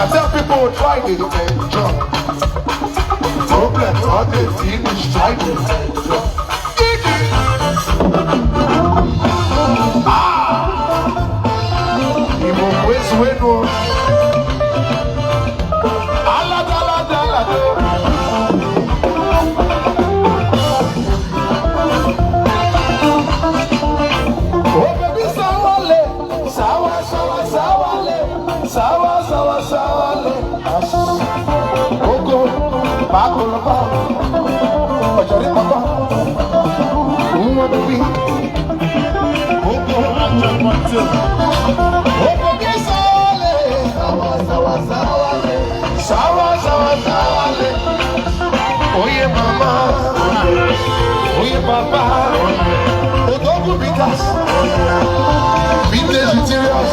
I tell people try to enjoy. Problem all the finish try to enjoy. Even ways we know. Sawa, sawa, sawa, le. Oko, bako lapa. Ojari papa. Baby. Oko, acha mwanzo. Oko kisale. Sawa, sawa, sawa, le. Sawa, sawa, sawa, le. Oye mama. Oye papa. Odogu bitas. Vintage materials.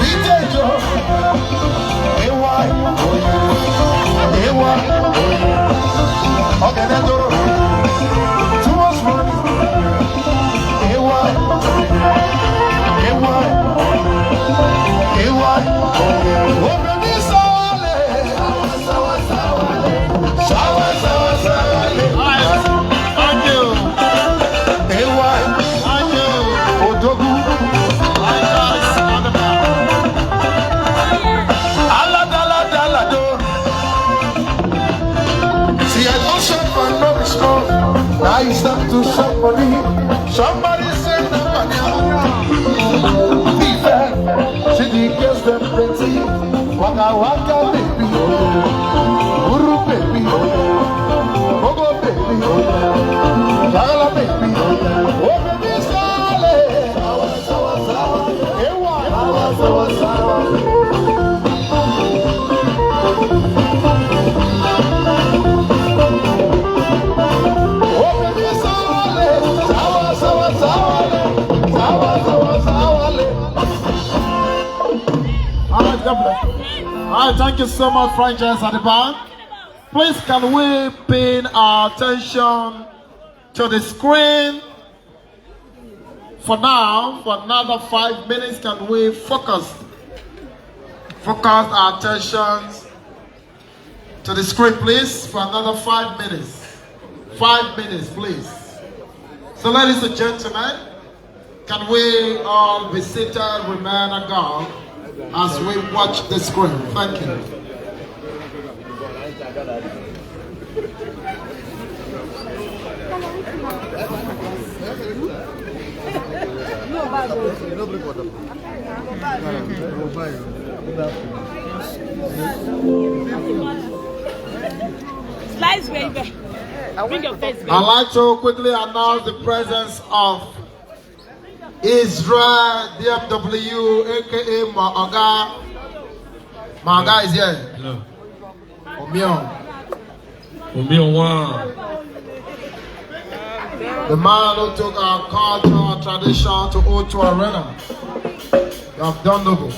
Vintage. Okay, that's all. Too much money. Open this all. Sawa, sawa, sawa. Thank you. Odogu. Now it's time to somebody. Somebody say nobody. Be fair. See the girls them plenty. Waka waka baby. Uru baby. Gogo baby. Jagala baby. Oh baby sale. Sawa sawa sawa. Ewa. Sawa sawa. Alright, thank you so much, franchise at the back. Please, can we pay our attention to the screen for now? For another 5 minutes, can we focus our attention to the screen, please, for another 5 minutes. 5 minutes, please. So, ladies and gentlemen, can we all be seated, remain and go as we watch the screen? Thank you. Slice, baby. Bring your face, baby. I'd like to quickly announce the presence of Israel DFW, aka Maga. Maga is here. Hello. Omion. The man who took our culture and tradition to O2 Arena. You have done noble.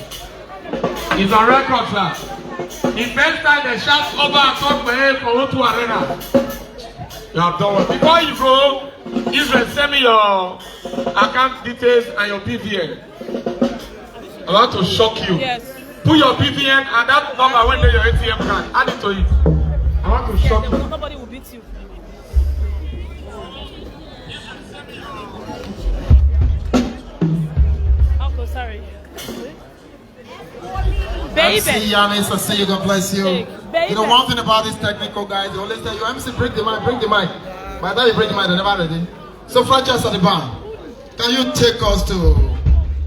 It's a record, sir. The first time they shout over and talk for him for O2 Arena. You have done well. Before you go, Israel, send me your account details and your PVN. I want to shock you. Yes. Put your PVN and that number when they your ATM card. Add it to it. I want to shock you. Nobody will beat you. Uncle, sorry. Baby. I see Yanis, I see you, God bless you. Baby. You know one thing about these technical guys, they always tell you, MC, bring the mic. By the time you bring the mic, they're never ready. So franchise at the band, can you take us to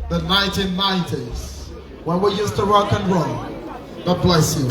the 1990s when we used to rock and roll? God bless you.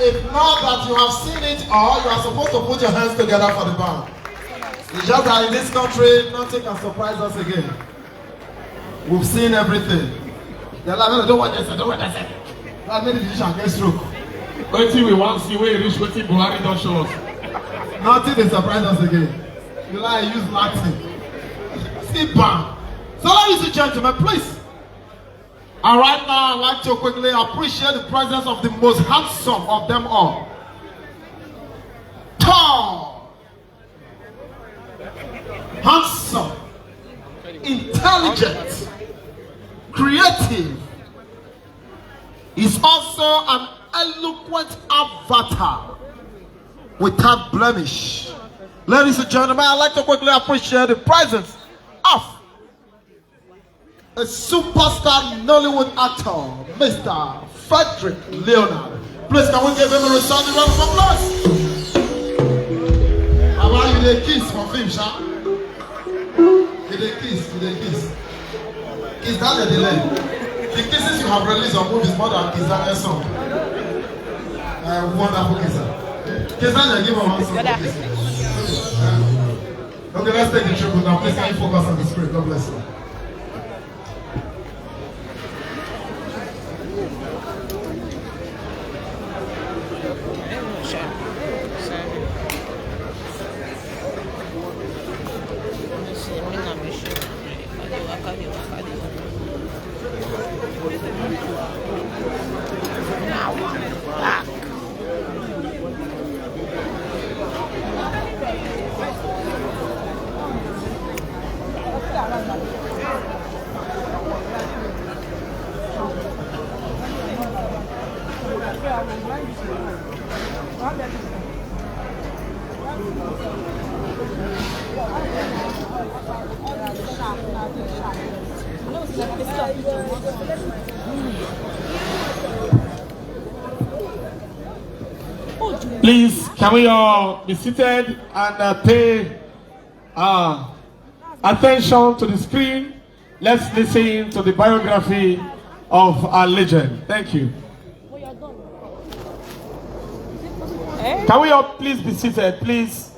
if now that you have seen it all, you are supposed to put your hands together for the band. It's just that in this country, nothing can surprise us again. We've seen everything. They're like, no, don't want this, don't want this. That made the decision, get stroke. Wait till we want to see where you reach, wait till Buhari don't show us. Nothing will surprise us again. You like use Latin. See, bam. So, ladies and gentlemen, please. And right now, I'd like to quickly appreciate the presence of the most handsome of them all. Tall, handsome, intelligent, creative. He's also an eloquent avatar without blemish. Ladies and gentlemen, I'd like to quickly appreciate the presence of a superstar Nollywood actor, Mr. Frederick Leonard. Please, can we give him a resounding round of applause? How about you, the kiss for him, Sha? Did they kiss? Kiss that the delay. The kisses you have released on movies more than Kiss that song. Wonderful kisser. Kiss that, give him one song. Okay, let's take the tribute now. Please, can you focus on the script? God bless you. Please, can we all be seated and pay attention to the screen? Let's listen to the biography of our legend. Thank you. Can we all please be seated, please?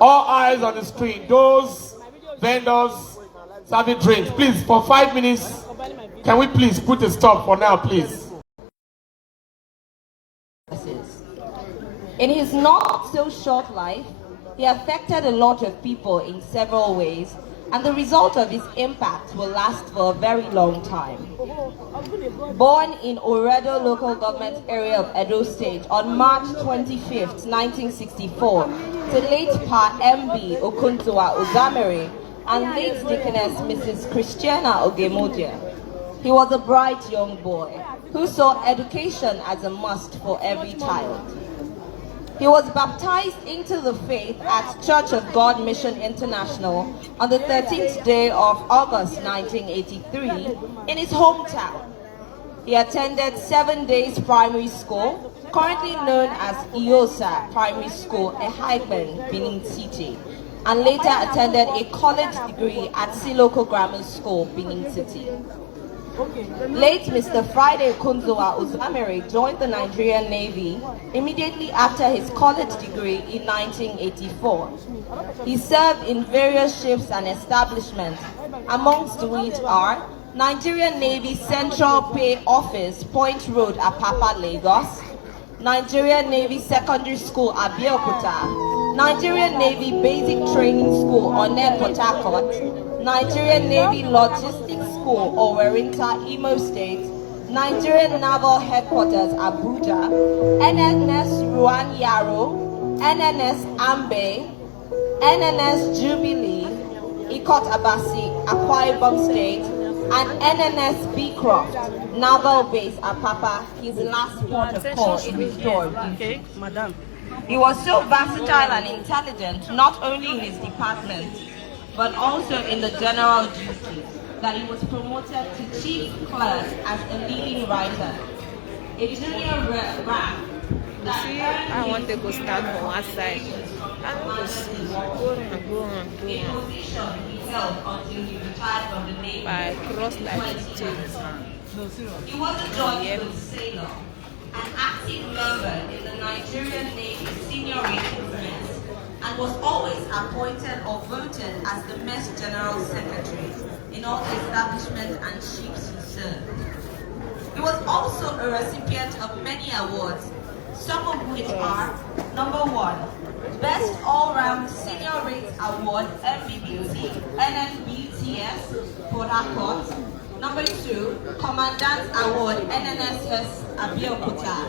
All eyes on the screen. Those vendors serving drinks, please, for 5 minutes. Can we please put a stop for now, please? In his not so short life, he affected a lot of people in several ways, and the result of his impact will last for a very long time. Born in Oredo local government area of Edo State on March 25th, 1964, to late Pa M.B. Okuntowa Ozamere and late Deaconess Mrs. Christiana Ogemodia. He was a bright young boy who saw education as a must for every child. He was baptized into the faith at Church of God Mission International on the 13th day of August 1983 in his hometown. He attended 7 Days Primary School, currently known as Iosa Primary School, Ehaiben, Benin City, and later attended a college degree at Siloko Grammar School, Benin City. Late Mr. Friday Kunzoa Uzamere joined the Nigerian Navy immediately after his college degree in 1984. He served in various ships and establishments, amongst which are Nigerian Navy Central Pay Office, Point Road, Apapa, Lagos, Nigerian Navy Secondary School, Abeokuta, Nigerian Navy Basic Training School, One, Port Harcourt, Nigerian Navy Logistics School, Owerinta, Imo State, Nigerian Naval Headquarters, Abuja, NNS Ruan Yaro, NNS Ambe, NNS Jubilee, Ikot Abasi, Akwa Ibom State, and NNS Beecroft, Naval Base, Apapa, his last port of call in his story. Okay, madam. He was so versatile and intelligent, not only in his department, but also in the general duties, that he was promoted to chief clerk as a leading writer. A junior rap. See, I want to go stand on one side. I want to see. Go on. He held until he retired from the Navy. By cross like change. He was a joyful sailor, an active member in the Nigerian Navy senior ratings mess, and was always appointed or voted as the mess general secretary in all the establishments and ships he served. He was also a recipient of many awards, some of which are: number 1, Best All-Round Senior Rates Award, MBBT, NNBTS, Port Harcourt. Number 2, Commandant Award, NNSS, Abeokuta.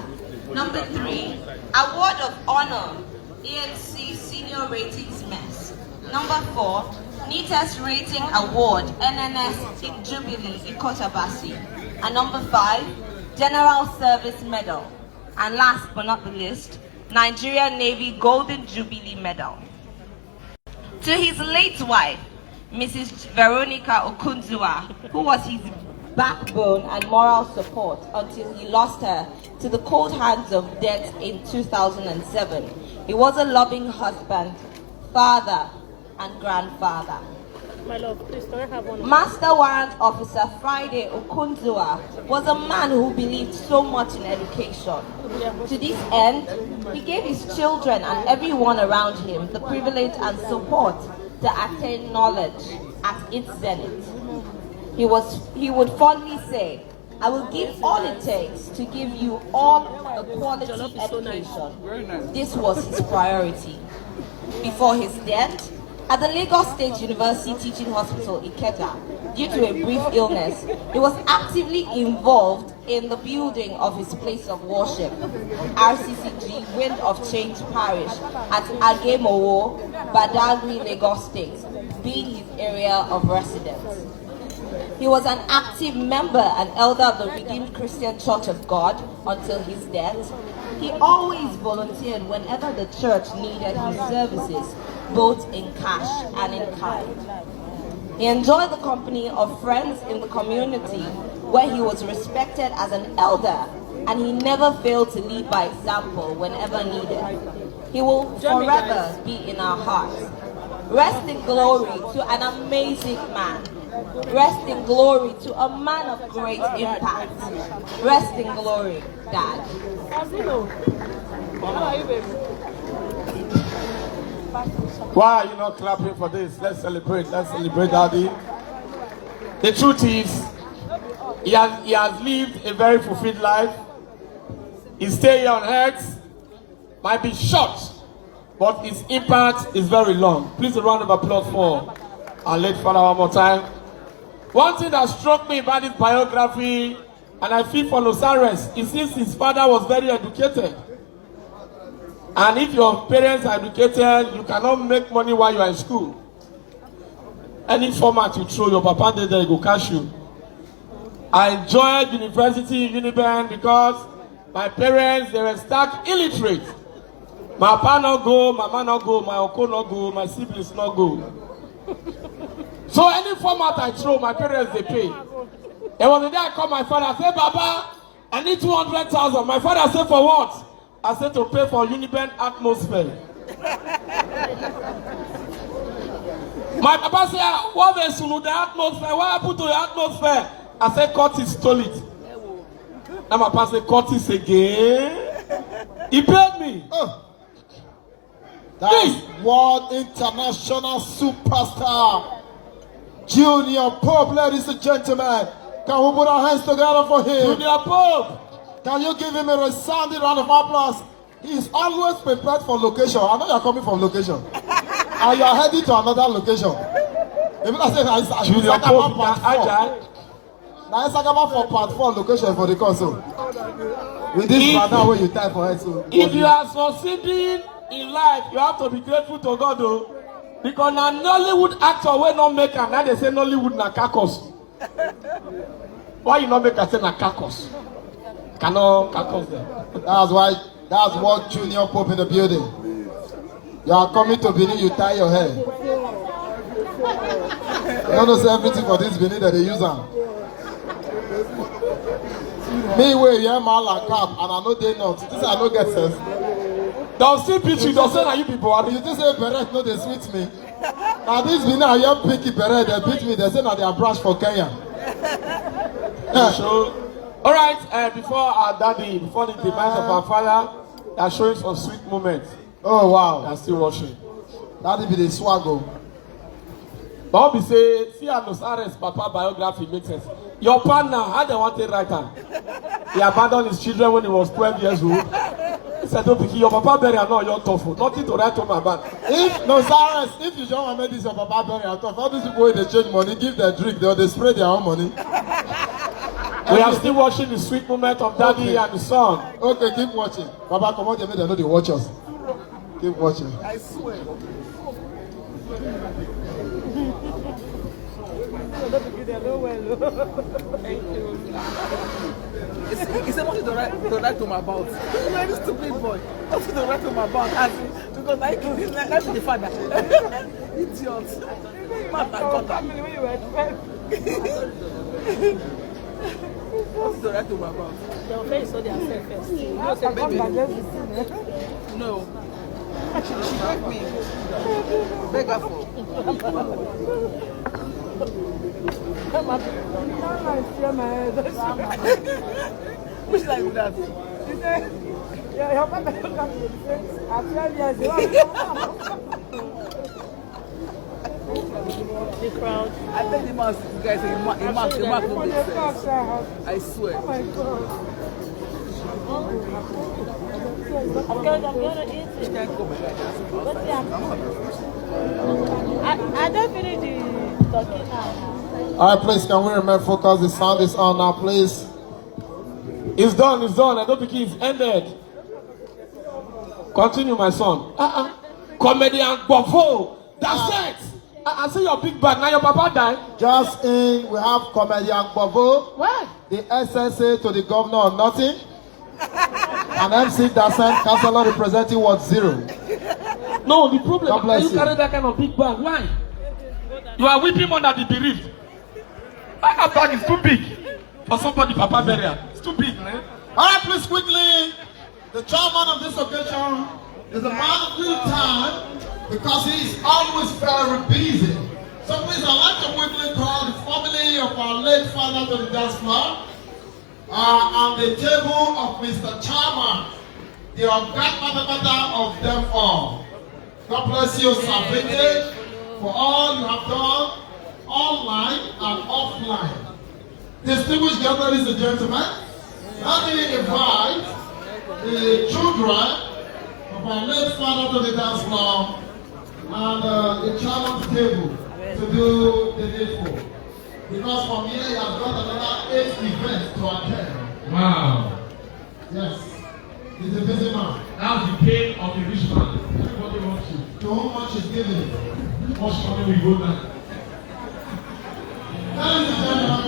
Number 3, Award of Honor, ENC Senior Ratings Mess. Number 4, Neatest Rating Award, NNS in Jubilee, Ikotabasi. And number 5, General Service Medal. And last but not the least, Nigerian Navy Golden Jubilee Medal. To his late wife, Mrs. Veronica Okunzua, who was his backbone and moral support until he lost her to the cold hands of death in 2007. He was a loving husband, father, and grandfather. My love, please, can I have one? Master Warrant Officer Friday Okunzua was a man who believed so much in education. To this end, he gave his children and everyone around him the privilege and support to attain knowledge at its zenith. He would fondly say, "I will give all it takes to give you all a quality education." This was his priority. Before his death, at the Lagos State University Teaching Hospital, Ikeja, due to a brief illness, he was actively involved in the building of his place of worship, RCCG Wind of Change Parish at Agemowo, Badagry, Lagos State, being his area of residence. He was an active member and elder of the Redeemed Christian Church of God until his death. He always volunteered whenever the church needed his services, both in cash and in kind. He enjoyed the company of friends in the community where he was respected as an elder, and he never failed to lead by example whenever needed. He will forever be in our hearts. Rest in glory to an amazing man. Rest in glory to a man of great impact. Rest in glory, Dad. Why are you not clapping for this? Let's celebrate Daddy. The truth is, he has lived a very fulfilled life. His stay here on earth might be short, but his impact is very long. Please a round of applause for our late father one more time. One thing that struck me about his biography, and I feel for Nosa, is since his father was very educated. And if your parents are educated, you cannot make money while you are in school. Any format you throw, your papa there, he go cash you. I enjoyed university in Uniben because my parents, they were stark illiterate. My papa not go, my mama not go, my uncle not go, my siblings not go. So any format I throw, my parents, they pay. There was a day I called my father, I said, Baba, I need 200,000. My father said, for what? I said, to pay for Uniben atmosphere. My papa said, what is the atmosphere? What happened to the atmosphere? I said, Curtis stole it. And my papa said, Curtis again? He paid me. That's world international superstar Junior Pope, ladies and gentlemen. Can we put our hands together for him? Junior Pope. Can you give him a resounding round of applause? He is always prepared for location. I know you're coming from location. And you're heading to another location. Even I say, Junior Pope, now it's about for part 4 location for the console. With this banner where you type for it. So if you are succeeding in life, you have to be grateful to God though. Because now Nollywood actor will not make and now they say Nollywood na kakos. Why you not make a say na kakos? Cannot kakos there. That's what Junior Pope in the building. You are coming to Benin, you tie your hair. You don't say everything for this Benin that they use them. Me where you am all like cap and I know they not. This I no get sense. Don't see picture, don't say that you people. You just say beret, no they sweet me. Now this Benin I hear picky beret, they beat me, they say now they are brush for Kenya. All right, before our daddy, before the demise of our father, they are showing some sweet moments. Oh, wow. They are still watching. That'll be the swaggle. But we say, see Nosa's papa biography makes sense. Your partner, how they want to write him? He abandoned his children when he was 12 years old. He said, don't pick your papa burial, no, you're tough. Nothing to write home about. If you don't want to this your papa burial, all these people, they change money, give their drink, they spray their own money. We are still watching the sweet moment of daddy and the son. Okay, keep watching. Papa, come on, they know they watch us. Keep watching. I swear. Thank you. It's something to write home about. You're a very stupid boy. What's to write home about? Because that's the father. Idiot. Man, I got that. What's to write home about? Your face so they are safe first. No, say baby. No. She gave me. Beg her for. Which like that? The crowd. I bet the man, you guys, the man will make sense. I swear. I'm gonna eat it. I don't finish the talking now. All right, please, can we remain focused? The sound is on now, please. It's done, it's done. I don't think it's ended. Continue, my son. Comedian Buffo. That's it. I see your big bag. Now your papa died. Just in, we have comedian Bobo. Where? The SSA to the governor of nothing. And MC Dasen, councillor representing Ward 0. No, the problem God is bless you you. carry that kind of big bag. Why? You are weeping under the bereaved. That bag is too big for somebody papa burial. It's too big, man. All right, please, quickly. The chairman of this occasion is a man of little time because he is always very busy. So please, I'd like to quickly call the family of our late father to the dance floor. On the table of Mr. Chairman, the godmother of them all. God bless you, Sir Vintage, for all you have done online and offline. Distinguished guests, ladies and gentlemen, let me invite the children of our late father to the dance floor and the chairman's table to do the needful. Because from here, you have got another 8 events to attend. Wow. Yes. He's a busy man. That's the pain of a rich man. Everybody wants you. To whom much is given. Much money we go down. Ladies and gentlemen,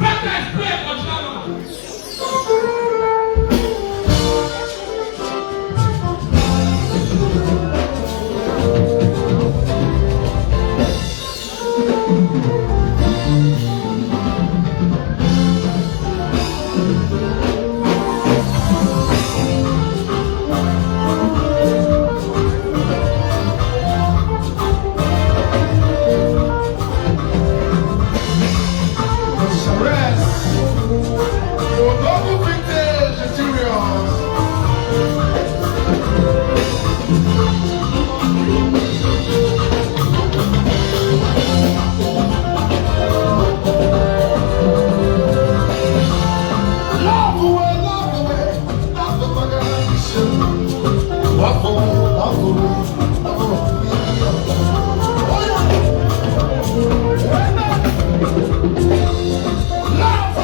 Let's pray for China. love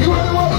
You are the one.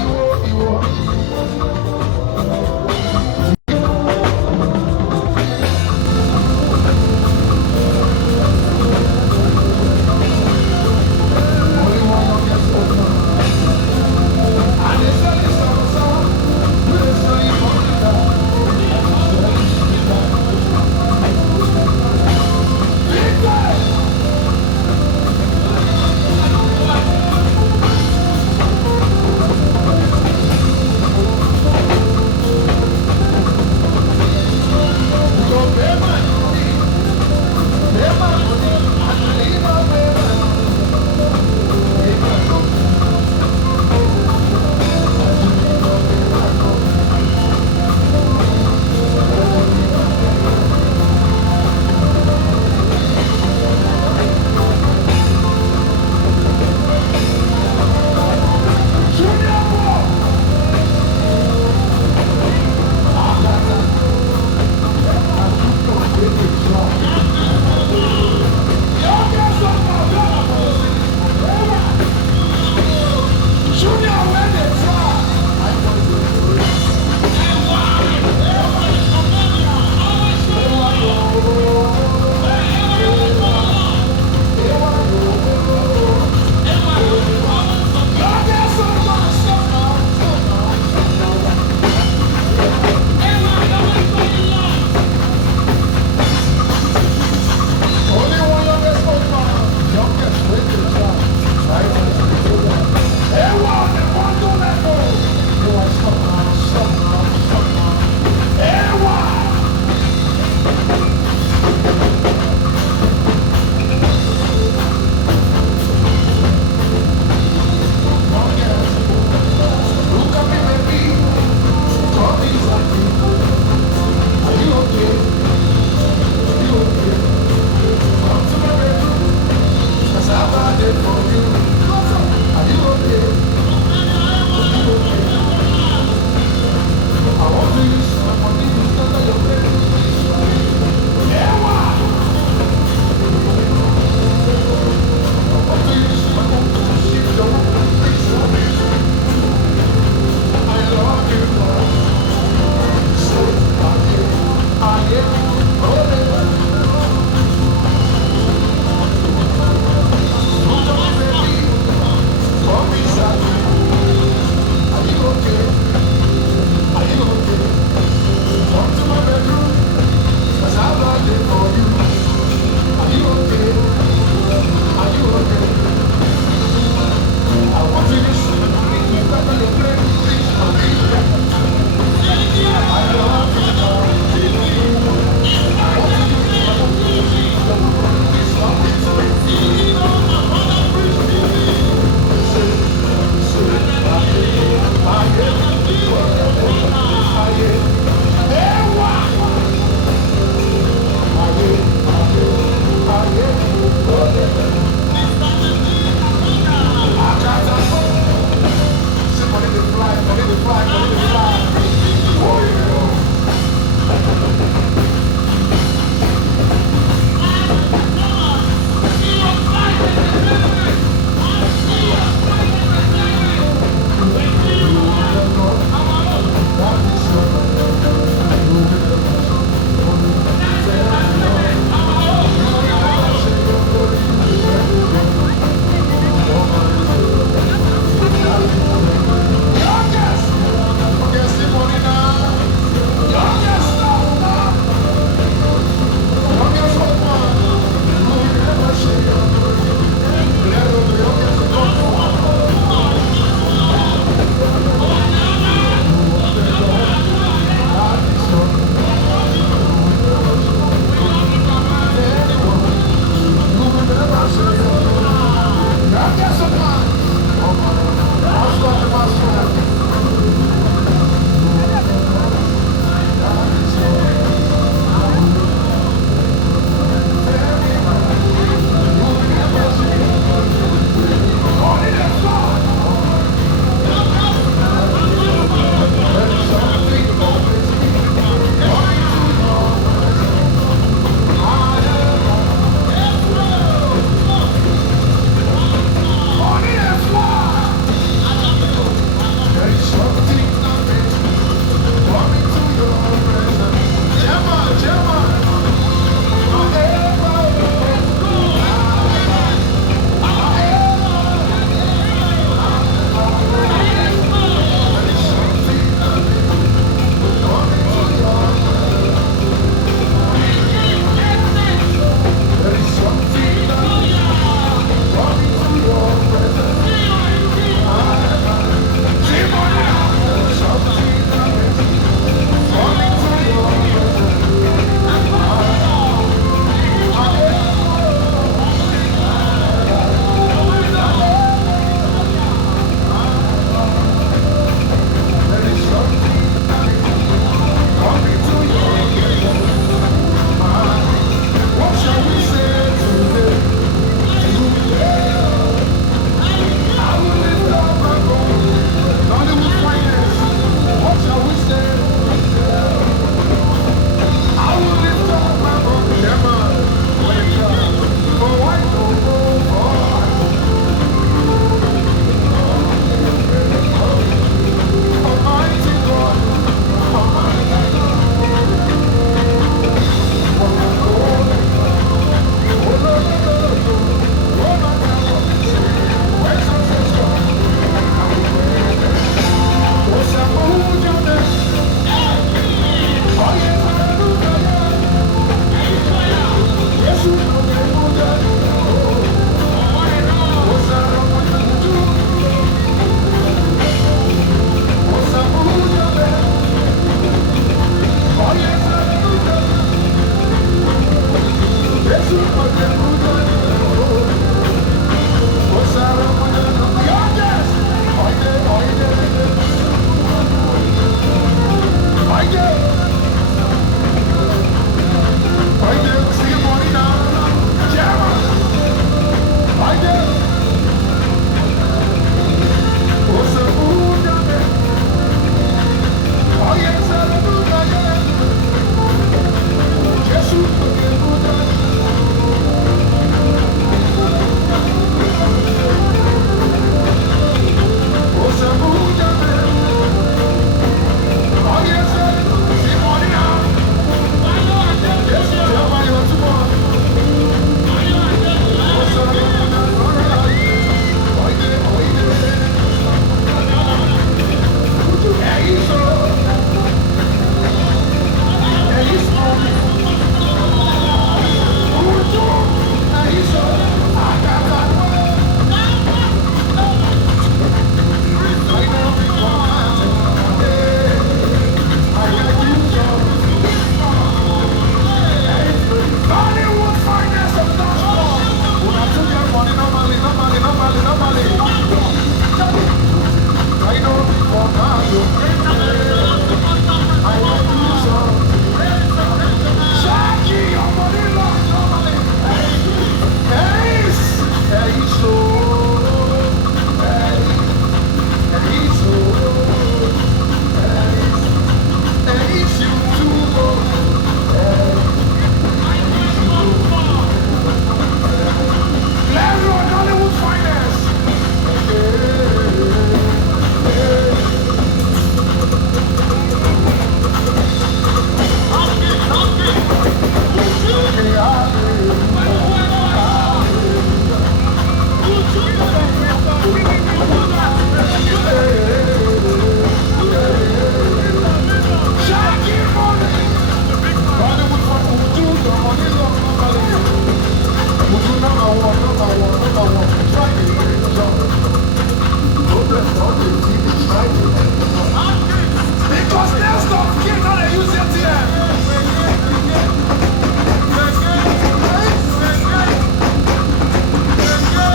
Because there's no king that they use it here.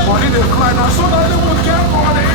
Money they fly now, so Nollywood get money.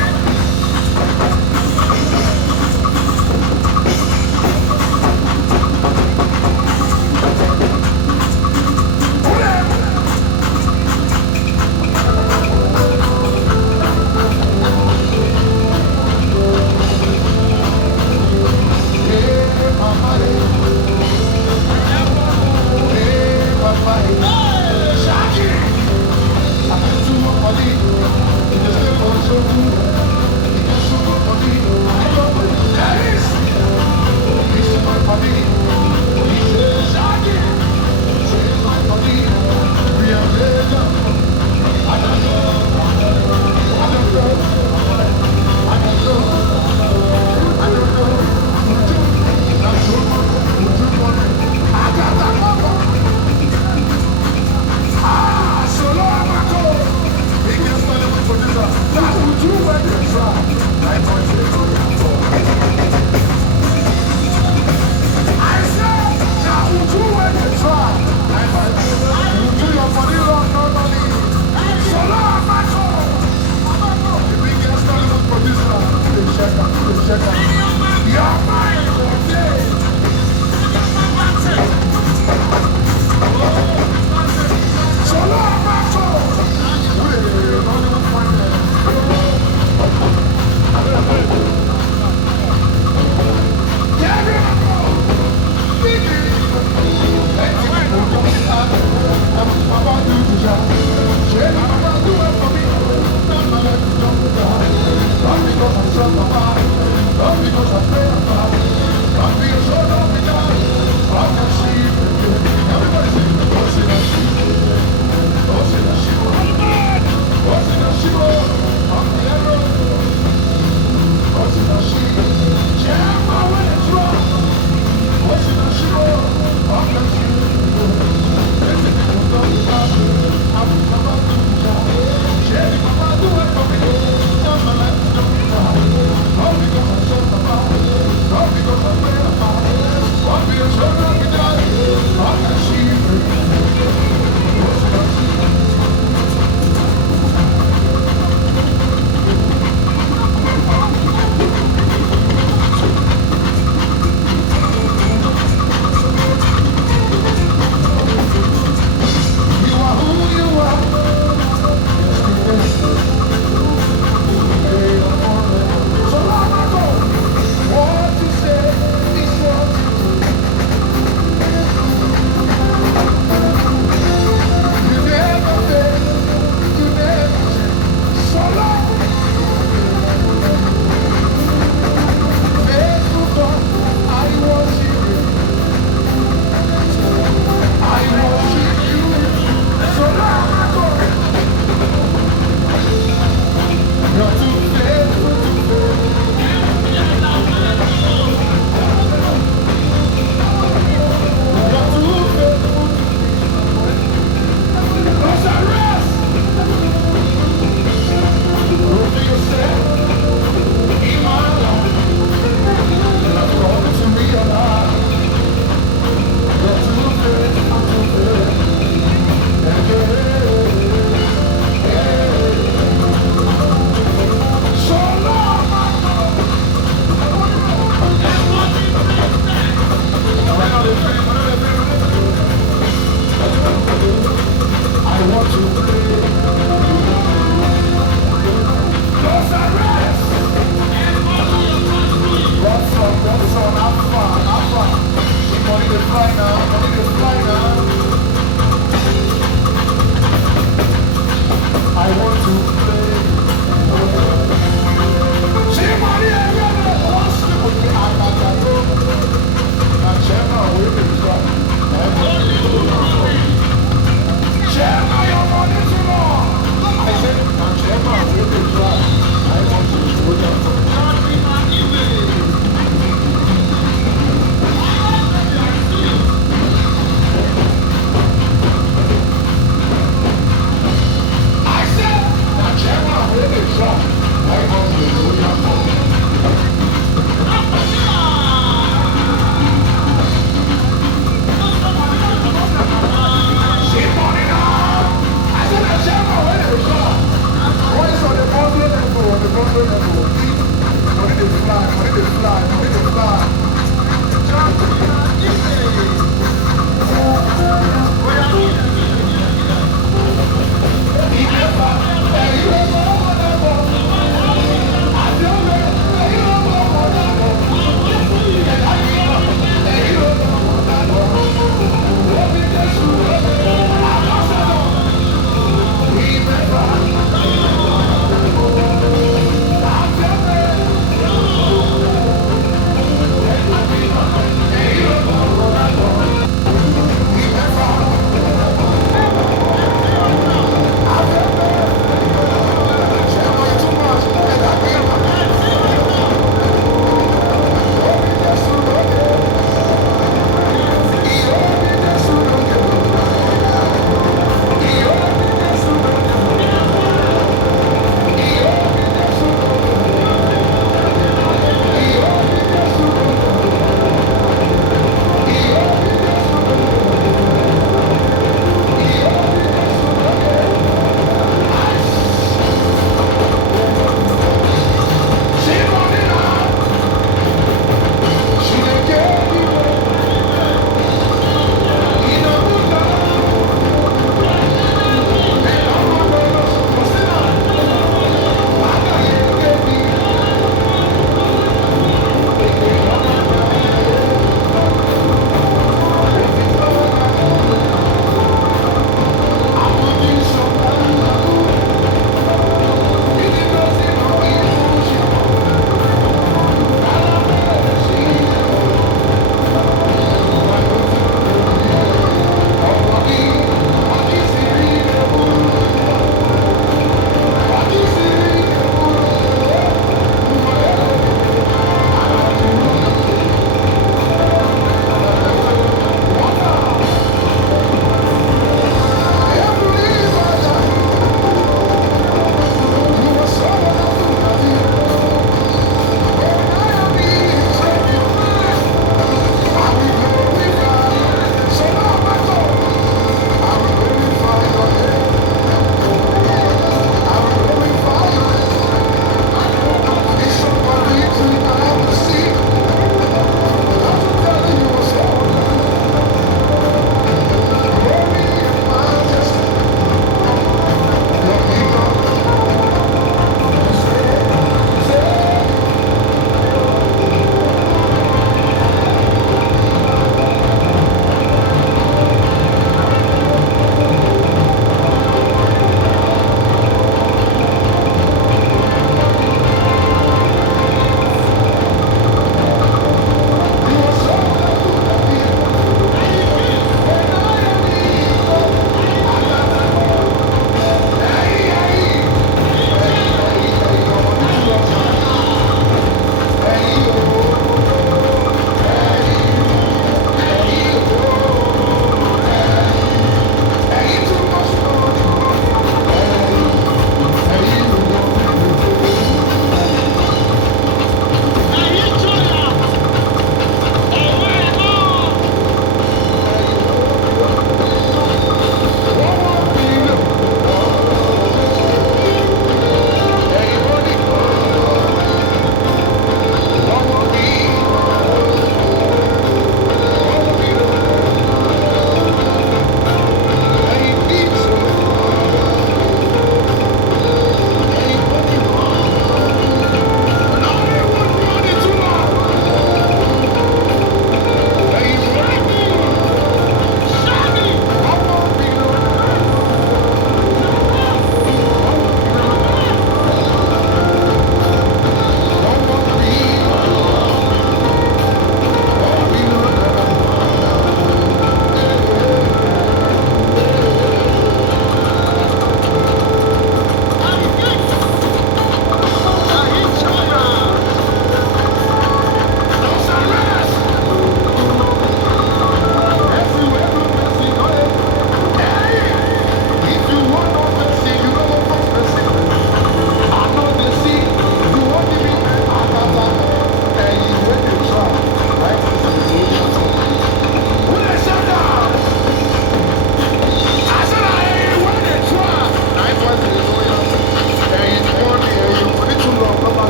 Because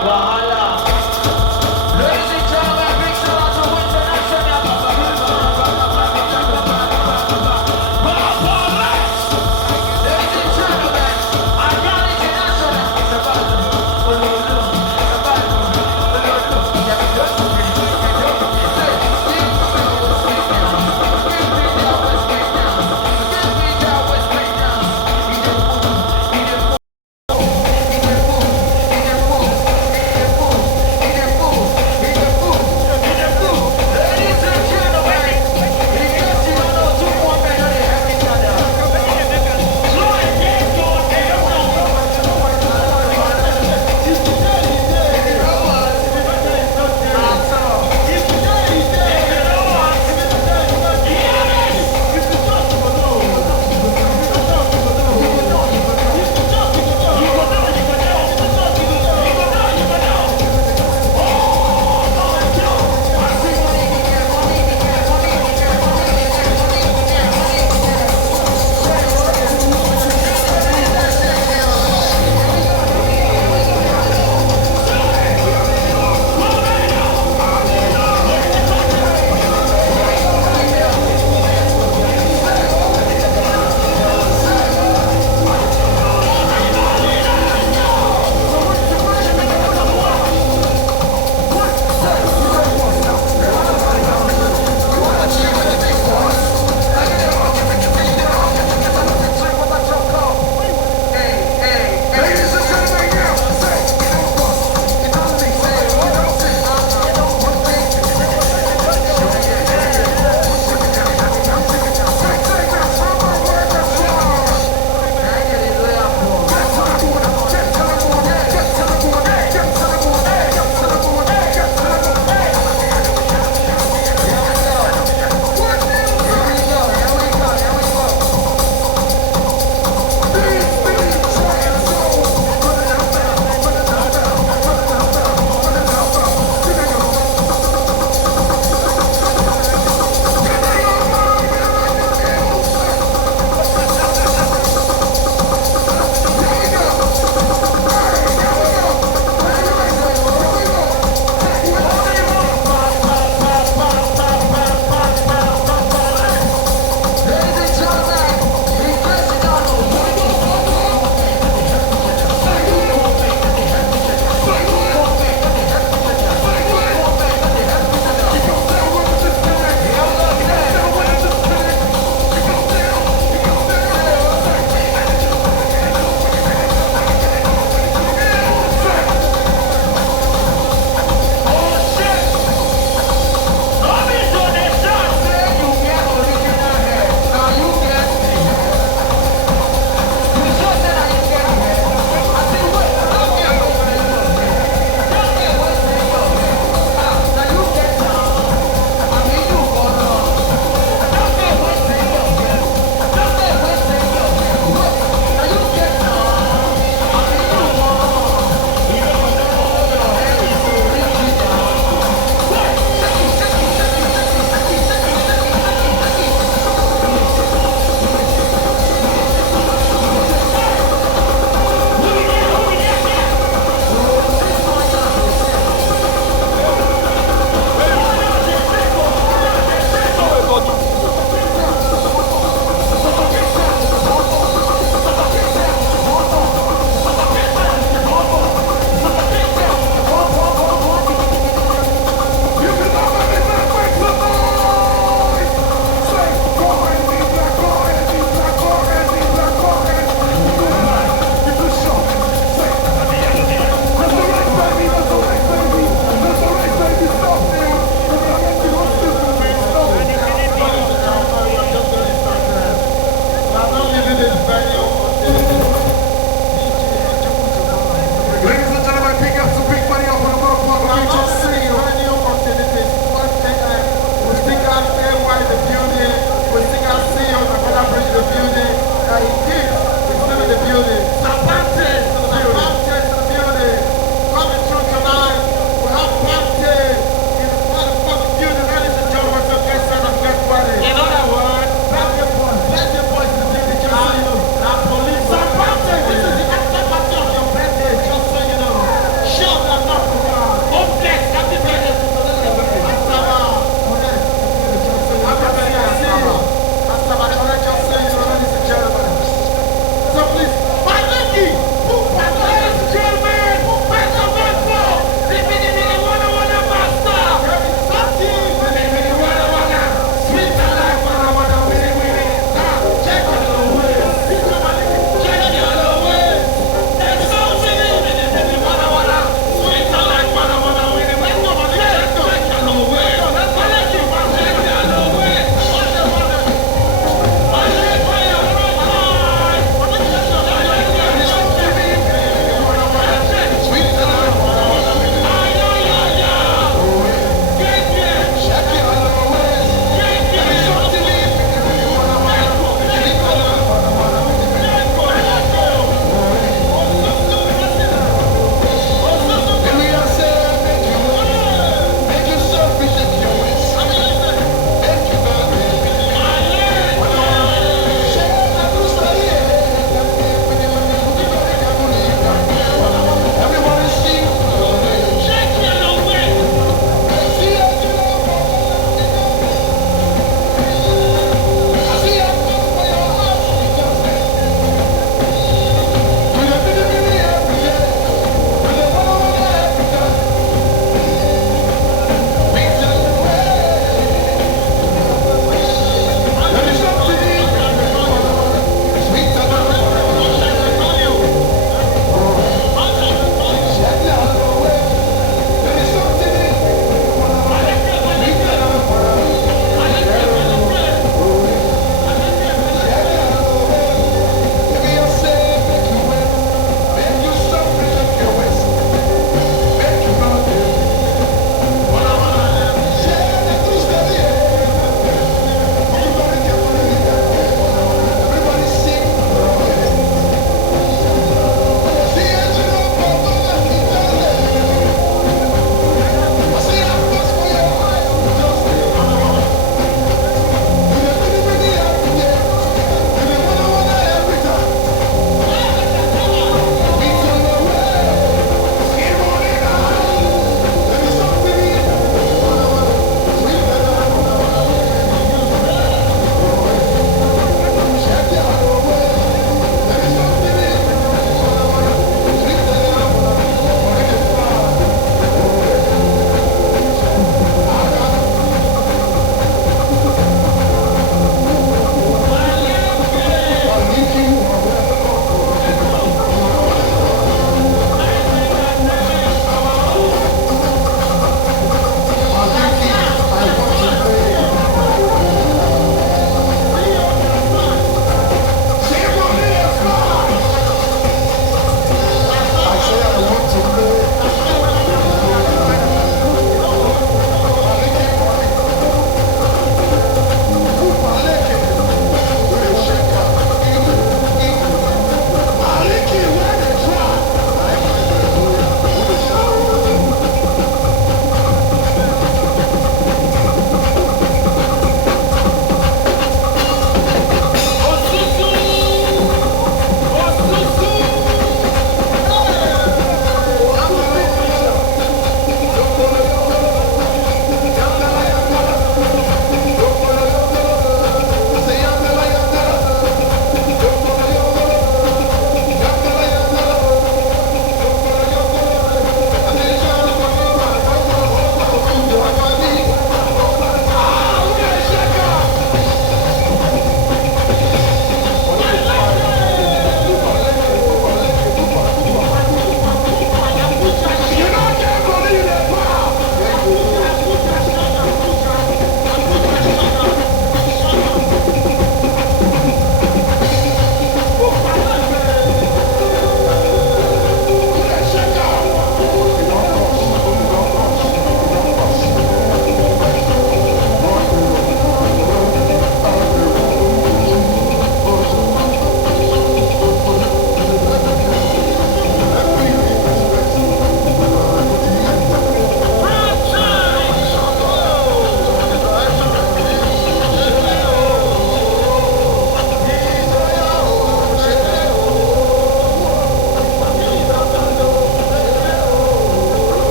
Ladies and gentlemen, big shout out to International. Ladies and gentlemen, I got international. It's about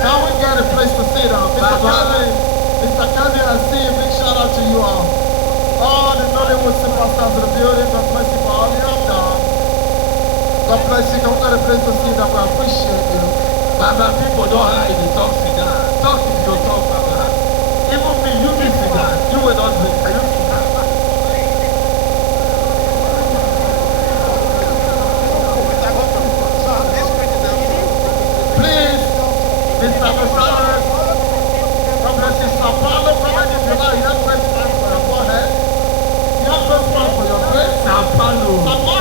Can we get a place to sit down? Mr. Candy, I see you. Big shout out to you all. All the Nollywood superstars in the building. God bless you for all you have done. God bless you. Can we get a place to sit down? We appreciate you. Baba, people don't hide the talk cigar. Talk if you talk, Baba. Even me, you need cigar. You will not drink. Are you cigar? Please, Mr. Gonzalez. God bless you. Sao Paulo, come on if you are. You have first time for your forehead. You have first time for your face. Sao Paulo. Sao Paulo.